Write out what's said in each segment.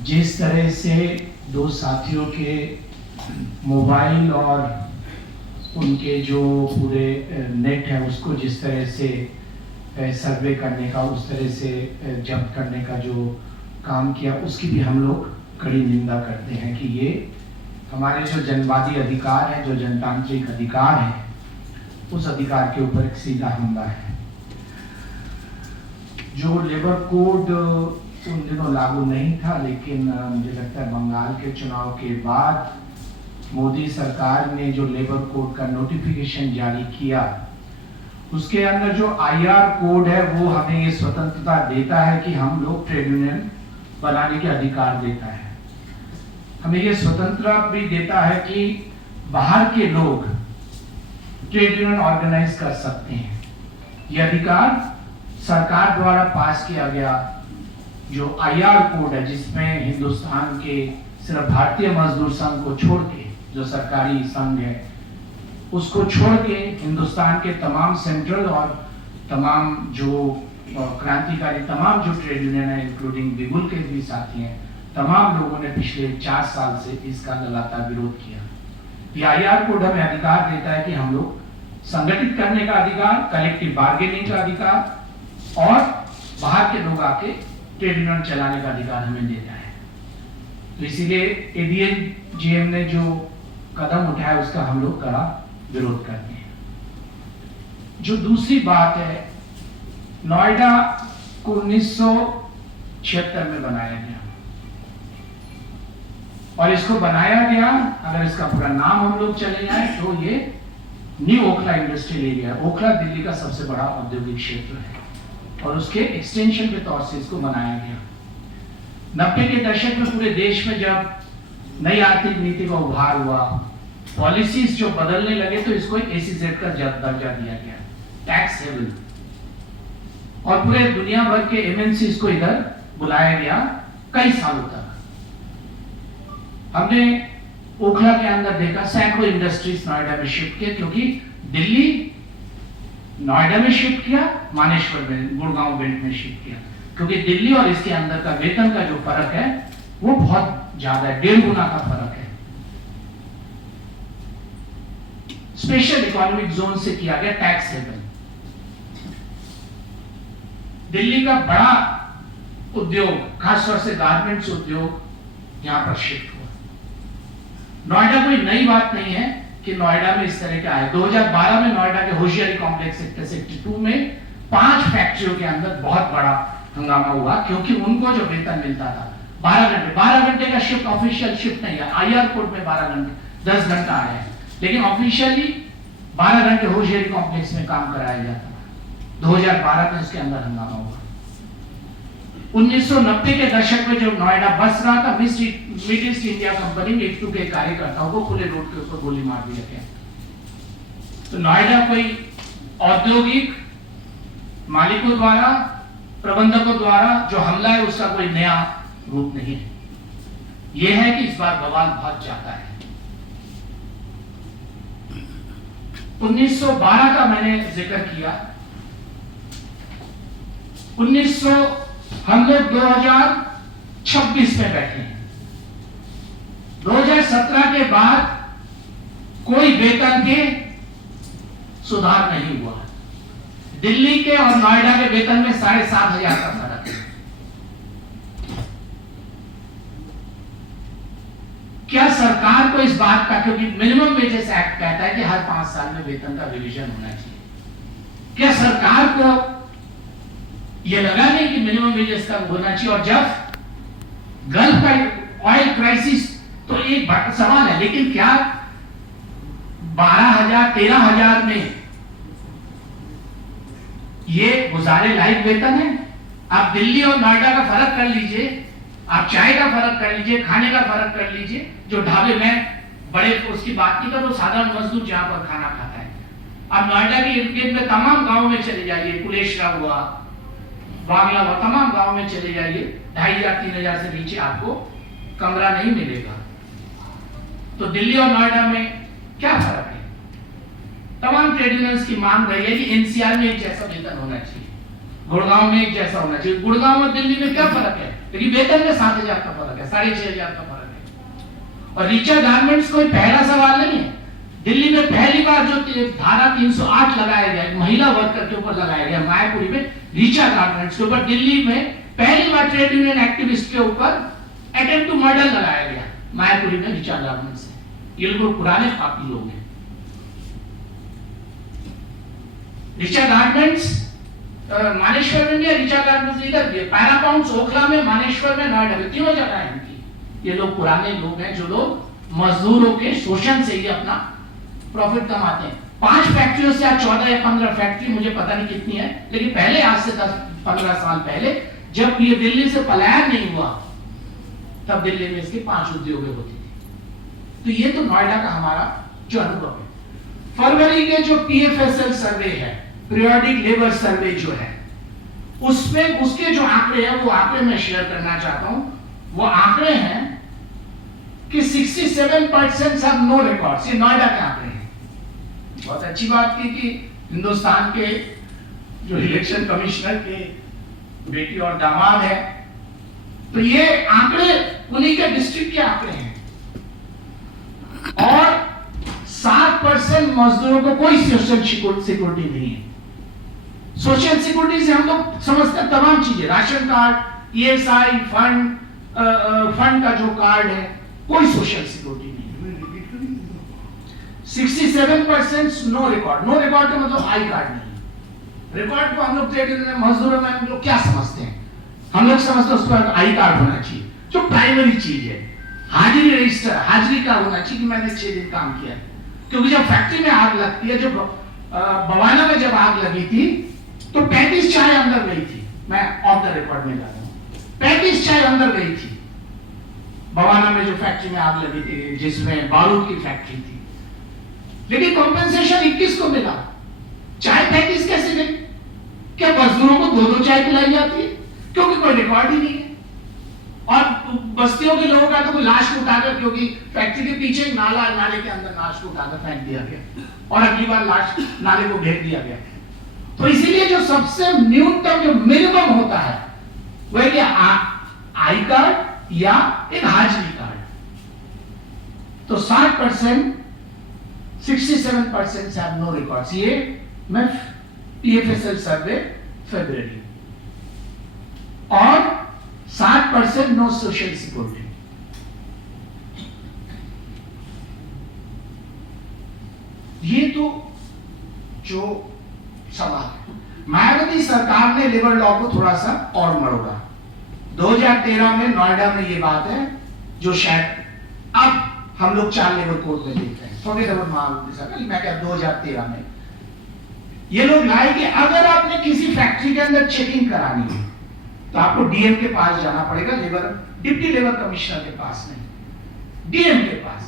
जिस तरह से दो साथियों के मोबाइल और उनके जो पूरे नेट है उसको जिस तरह से सर्वे करने का, उस तरह से जब्त करने का जो काम किया, उसकी भी हम लोग कड़ी निंदा करते हैं कि ये हमारे जो जनवादी अधिकार है, जो जनतांत्रिक अधिकार है, उस अधिकार के ऊपर एक सीधा हमला है। जो लेबर कोड उन दिनों लागू नहीं था, लेकिन मुझे लगता है बंगाल के चुनाव के बाद मोदी सरकार ने जो लेबर कोड का नोटिफिकेशन जारी किया, उसके अंदर जो आईआर कोड है वो हमें ये स्वतंत्रता देता है कि हम लोग ट्रेड यूनियन बनाने के अधिकार देता है। हमें ये स्वतंत्रता भी देता है कि बाहर के लोग ट्रेड यूनियन ऑर्गेनाइज कर सकते हैं। ये अधिकार सरकार द्वारा पास किया गया जो आईआर कोड है, जिसमें हिंदुस्तान के सिर्फ भारतीय मजदूर संघ को छोड़ के, जो सरकारी संघ है उसको छोड़ के, हिंदुस्तान के तमाम सेंट्रल और तमाम जो क्रांतिकारी तमाम जो ट्रेड यूनियन है, इंक्लूडिंग बिगुल के भी साथी हैं, तमाम लोगों ने पिछले 4 साल से इसका लगातार विरोध किया। ये आईआर कोड हमें अधिकार देता है कि हम लोग संगठित करने का अधिकार, कलेक्टिव बार्गेनिंग का अधिकार और बाहर के लोग आके ट्रेड यूनियन चलाने का अधिकार हमें देता है। तो इसीलिए एडीएजीएम ने जो कदम उठाया उसका हम लोग कड़ा विरोध करते हैं। जो दूसरी बात है, नोएडा को 1976 में बनाया गया और इसको बनाया गया, अगर इसका पूरा नाम हम लोग चले जाए तो ये new Okhla industrial area. Okhla Delhi का सबसे बड़ा औद्योगिक क्षेत्र है और उसके एक्सटेंशन के तौर से इसको बनाया गया। 90 के दशक में पूरे देश में जब नई आर्थिक नीति का उभार हुआ, पॉलिसीज जो बदलने लगे, तो इसको एसीजेड का दर्जा दिया गया, टैक्स हेवन, और पूरे दुनिया भर के एमएनसीज को इधर बुलाया गया कई सालों तक। हमने ओखला के अंदर देखा सैकड़ों इंडस्ट्रीज नोएडा में शिफ्ट किए, क्योंकि दिल्ली नोएडा में शिफ्ट किया, मानेश्वर में, गुड़गांव बेल्ट में शिफ्ट किया, क्योंकि दिल्ली और इसके अंदर का वेतन का जो फर्क है वो बहुत ज्यादा है, 1.5 गुना का फर्क है। स्पेशल इकोनॉमिक जोन से किया गया टैक्स हेवन। दिल्ली का बड़ा उद्योग, खासतौर से गारमेंट्स उद्योग, यहां पर शिफ्ट हुआ। नोएडा कोई नई बात नहीं है कि नोएडा में इस तरह का है। 2012 में नोएडा के होशियारी कॉम्प्लेक्स सेक्टर 62 में 5 फैक्ट्रियों के अंदर बहुत बड़ा हंगामा हुआ, क्योंकि उनको जो वेतन मिलता था 12 घंटे का शिफ्ट, ऑफिशियल शिफ्ट नहीं है, आईआर कोड में 12 घंटे 10 घंटा आया है, लेकिन ऑफिशियली 12 घंटे होशियारी कॉम्प्लेक्स में काम कराया जाता था। 2012 में उसके अंदर हंगामा हुआ। 1990 के दशक में जब नोएडा बस रहा था, मिड ईस्ट इंडिया कंपनी में इफ्टू के कार्यकर्ताओं को खुले रोड के ऊपर गोली मार दिया गया। तो नोएडा कोई औद्योगिक मालिकों द्वारा, प्रबंधकों द्वारा जो हमला है उसका कोई नया रूप नहीं है। यह है कि इस बार बवाल बहुत ज्यादा है। 1912 का मैंने जिक्र किया। हम लोग 2026 में बैठे हैं। 2017 के बाद कोई वेतन के सुधार नहीं हुआ। दिल्ली के और नोएडा के वेतन में 7,500 का फर्क है। क्या सरकार को इस बात का, क्योंकि मिनिमम वेजेस एक्ट कहता है कि हर 5 साल में वेतन का रिवीजन होना चाहिए, क्या सरकार को यह लगा नहीं कि मिनिमम वेजेस का होना चाहिए? और जब गल्फ का ऑयल क्राइसिस, तो एक सवाल है, लेकिन क्या 12,000 13,000 में ये गुजारे लायक वेतन है? आप दिल्ली और नोएडा का फर्क कर लीजिए, आप चाय का फर्क कर लीजिए, खाने का फर्क कर लीजिए। जो ढाबे में बड़े, उसकी बात नहीं करो, साधारण मजदूर जहां पर खाना खाता है। आप नोएडा के इर्द गिर्द में तमाम गांवों में चले जाइए, कुलेश्वरा हुआ, वागला हुआ, तमाम गांव में चले जाइए, 2,500-3,000 से नीचे आपको कमरा नहीं मिलेगा। तो दिल्ली और नोएडा में क्या फर्क है? तमाम ट्रेड यूनियंस की मांग रही है कि एनसीआर में एक जैसा वेतन होना चाहिए। गुड़गांव में एक जैसा होना चाहिए। गुड़गांव और दिल्ली में क्या फर्क है? लेकिन वेतन में 7,000 का फर्क है, 6,500 का फर्क है। और रीचा गारमेंट्स कोई पहला सवाल नहीं है। दिल्ली में पहली बार जो धारा 308 लगाया गया महिला वर्कर के ऊपर लगाया गया, मायापुरी में रीचा गारमेंट्स के ऊपर दिल्ली में पहली बार ट्रेड यूनियन एक्टिविस्ट के ऊपर अटेम्प्ट टू मर्डर लगाया गया मायापुरी में रीचा गारमेंट्स से। ये लोग पुराने पापी लोग हैं। रीचा गारमेंट्स मानेश्वर में भी है, रीचा गारमेंट्स इधर भी है, पैरापाउंड ओखला में, मानेश्वर में, नोएडा में, तीनों जगह है इनकी। ये लोग पुराने लोग हैं जो लोग मजदूरों के शोषण से ही अपना प्रॉफिट कमाते हैं। 5 फैक्ट्रियों से आज 14 या 15 फैक्ट्री, मुझे पता नहीं कितनी है, लेकिन पहले आज से 10-15 साल पहले जब ये दिल्ली से पलायन नहीं हुआ तब दिल्ली में इसके 5 उद्योग होती थी। तो ये तो नोएडा का हमारा जो अनुभव है। फरवरी के जो पीएफएसएल सर्वे है, पीरियोडिक लेबर सर्वे जो है, उसमें उसके जो आंकड़े हैं वो आंकड़े मैं शेयर करना चाहता हूं। वो आंकड़े हैं कि 67% have no records। ये नोएडा के आंकड़े हैं। बहुत अच्छी बात की कि हिंदुस्तान के जो इलेक्शन कमिश्नर के बेटी और दामाद है, तो ये आंकड़े उन्हीं के डिस्ट्रिक्ट के आंकड़े हैं। और 7% मजदूरों को कोई सोशल सिक्योरिटी नहीं है। सोशल सिक्योरिटी से हम लोग समझते हैं तमाम चीजें, ration card, ESI fund, fund का जो कार्ड है, कोई सोशल सिक्योरिटी नहीं है। 67% नो रिकॉर्ड। नो रिकॉर्ड का मतलब आई कार्ड नहीं। रिकॉर्ड को हम लोग ट्रेड यूनियन में, मजदूरों में हम लोग क्या समझते हैं? हम लोग समझते हैं उसको आई कार्ड होना चाहिए, जो प्राइमरी चीज है। हाजिरी रजिस्टर, हाजिरी का होना चाहिए कि मैंने 6 दिन काम किया। क्योंकि जब फैक्ट्री में आग लगती है, जब बवाना में जब आग लगी थी तो 35 चाय अंदर गई थी। मैं ऑफ द रिकॉर्ड में जा रहा हूं, 35 चाय अंदर गई थी बवाना में जो फैक्ट्री में आग लगी थी, जिसमें बारूद की फैक्ट्री थी। लेकिन कॉम्पेंसेशन 21 को मिला, चाय 35 कैसे गई? क्या मजदूरों को 2-2 चाय पिलाई जाती है? क्योंकि कोई रिकॉर्ड ही नहीं है। और बस्तियों के लोगों का तो कोई लाश को उठाकर, क्योंकि फैक्ट्री के पीछे एक नाला, नाले के अंदर लाश को उठाकर फेंक दिया गया और अगली बार लाश नाले को भेज दिया गया। तो इसीलिए जो सबसे न्यूनतम, जो मिनिमम होता है वह क्या, आई कार्ड या एक हाजिरी कार्ड। तो 60%, 67% हैव नो रिकॉर्ड्स। ये मैं पीएफएसएल सर्वे फरवरी, और 60% नो सोशल सिक्योरिटी। ये तो जो सवाल है। मायावती सरकार ने लेबर लॉ को थोड़ा सा और मरोड़ा। 2013 में नोएडा में ये बात है जो शायद अब हम लोग 4 लेबर कोड में देखते हैं। छोटे लेबर मायावती सरकार, मैं क्या 2013 में ये लोग लाए कि अगर आपने किसी फैक्ट्री के अंदर चेकिंग करानी है तो आपको डीएम के पास जाना पड़ेगा, डिप्टी लेबर कमिश्नर के पास नहीं, डीएम के पास।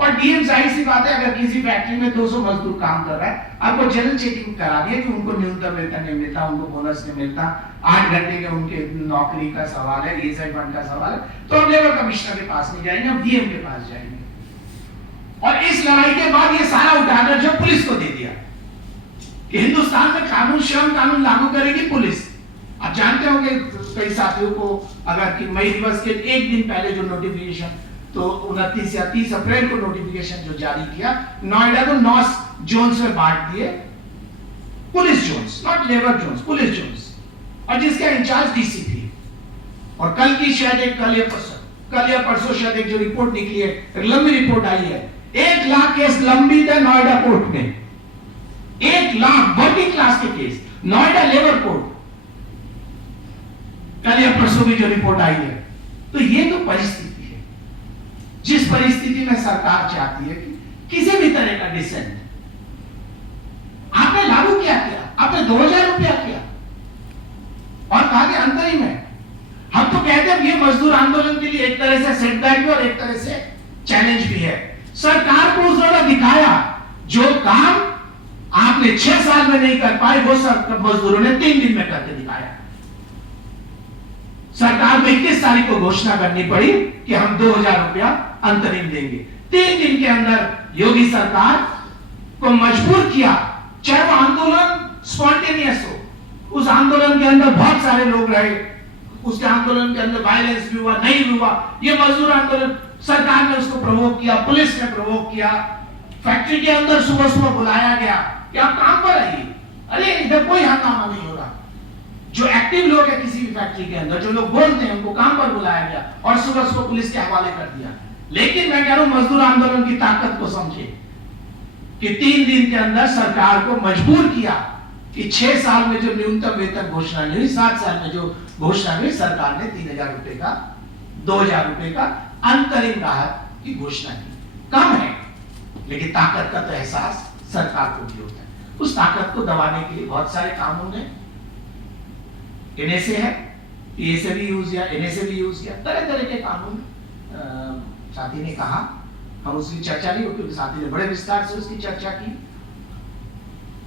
और डीएम जाहिर सी बात है, अगर किसी फैक्ट्री में 200 मजदूर काम कर रहा है, आपको जनरल चेकिंग करा दिया कि उनको न्यूनतम वेतन नहीं मिलता, उनको बोनस नहीं मिलता, 8 घंटे के उनके नौकरी का सवाल है, ईएसआई फंड का सवाल है, तो हम लेबर कमिश्नर के पास नहीं जाएंगे, हम डीएम के पास जाएंगे। और इस लड़ाई के बाद ये सारा उठाकर जो पुलिस को दे दिया कि हिंदुस्तान में कानून, श्रम कानून लागू करेगी पुलिस। आप जानते होंगे कई साथियों को, अगर कि मई दिवस के एक दिन पहले जो नोटिफिकेशन, तो 29 या 30 अप्रैल को नोटिफिकेशन जो जारी किया, नोएडा को 9 जोन्स में बांट दिए, police zones, not labour zones, police zones, और जिसका इंचार्ज डीसीपी। और कल की शायद एक, कल या परसों शायद एक जो रिपोर्ट निकली है, लंबी रिपोर्ट आई है, 1 लाख केस लंबित है नोएडा कोर्ट में। 1 लाख वर्किंग क्लास के केस, नोएडा लेबर कोर्ट, कल या परसों की जो रिपोर्ट आई है। तो ये तो परिस्थिति है, जिस परिस्थिति में सरकार चाहती है कि किसी भी तरह का डिसेंट आपने लागू किया, आपने 2000 रुपया किया और कहा कि अंतरिम है। हम तो कहते हैं ये मजदूर आंदोलन के लिए एक तरह से सेटबैक भी और एक तरह से चैलेंज भी है। सरकार को उस तरह दिखाया जो काम आपने 6 साल में नहीं कर पाए, वो सब मजदूरों ने 3 दिन में करके दिखाया। सरकार को 21 तारीख को घोषणा करनी पड़ी कि हम 2000 रुपया अंतरिम देंगे। 3 दिन के अंदर योगी सरकार को मजबूर किया, चाहे वो आंदोलन स्पॉन्टेनियस हो, उस आंदोलन के अंदर बहुत सारे लोग रहे, उसके आंदोलन के अंदर वायलेंस भी हुआ, नहीं भी हुआ। ये मजदूर आंदोलन सरकार ने उसको प्रोवोक किया, पुलिस ने प्रोवोक किया, फैक्ट्री के अंदर सुबह सुबह बुलाया गया कि आप काम पर आइए। अरे इधर कोई हंगामा नहीं हो रहा। जो एक्टिव लोग है किसी भी फैक्ट्री के अंदर, जो लोग बोलते हैं, उनको काम पर बुलाया गया और सुबह सुबह पुलिस के हवाले कर दिया। लेकिन मैं कह रहा हूं मजदूर आंदोलन की ताकत को समझे कि 3 दिन के अंदर सरकार को मजबूर किया कि 6 साल में जो न्यूनतम वेतन घोषणा नहीं हुई, 7 साल में जो घोषणा हुई, सरकार ने 3000 रुपए का, 2000 रुपए का अंतरिम राहत की घोषणा की। कम है, लेकिन ताकत का तो एहसास सरकार को भी होता है। उस ताकत को दबाने के लिए बहुत सारे कानून है, एनएसए है, पीएसए भी यूज किया, एनएसए भी यूज किया, तरह तरह के कानून। साथी ने कहा, हम उसकी चर्चा नहीं होती, क्योंकि साथी ने बड़े विस्तार से उसकी चर्चा की।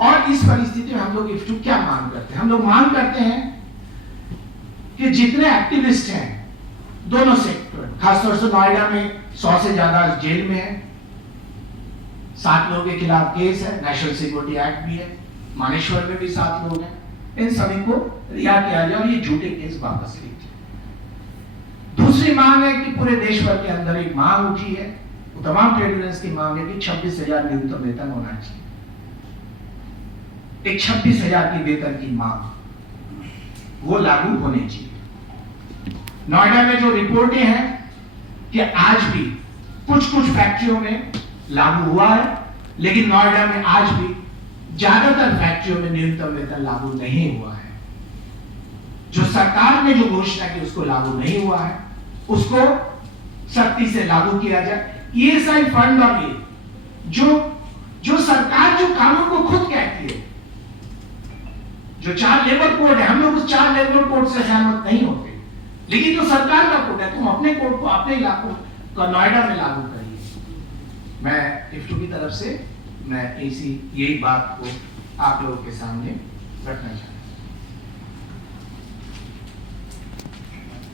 और इस परिस्थिति में हम लोग इफ्टू क्या मांग करते हैं? हम लोग मांग करते हैं कि जितने एक्टिविस्ट हैं दोनों सेक्टर, खासतौर से नोएडा में 100 से ज्यादा जेल में है, 7 लोगों के खिलाफ केस है, नेशनल सिक्योरिटी एक्ट भी है, मानेश्वर में भी 7 लोग हैं, इन सभी को रिहा किया जाए और ये झूठे केस वापस लिए जाए। दूसरी मांग है कि पूरे देश भर के अंदर एक मांग उठी है, तमाम ट्रेड यूनियंस की मांग है कि 26,000 न्यूनतम वेतन होना चाहिए। एक 26,000 की वेतन की मांग, वो लागू होनी चाहिए। नोएडा में जो रिपोर्टें हैं कि आज भी कुछ फैक्ट्रियों में लागू हुआ है, लेकिन नोएडा में आज भी ज्यादातर फैक्ट्रियों में न्यूनतम वेतन लागू नहीं हुआ है। जो सरकार ने जो घोषणा की उसको लागू नहीं हुआ है, उसको सख्ती से लागू किया जाए। ईएसआई फंड और ये जो सरकार जो कानून को खुद कहती है, जो 4 लेबर कोड है, हम लोग उस 4 लेबर कोड से सहमत नहीं होते, लेकिन जो सरकार का कोड है, तुम अपने कोड को अपने इलाकों का नोएडा में लागू करिए। मैं इफ्टू की तरफ से मैं यही बात को आप लोगों के सामने रखना चाहता हूं।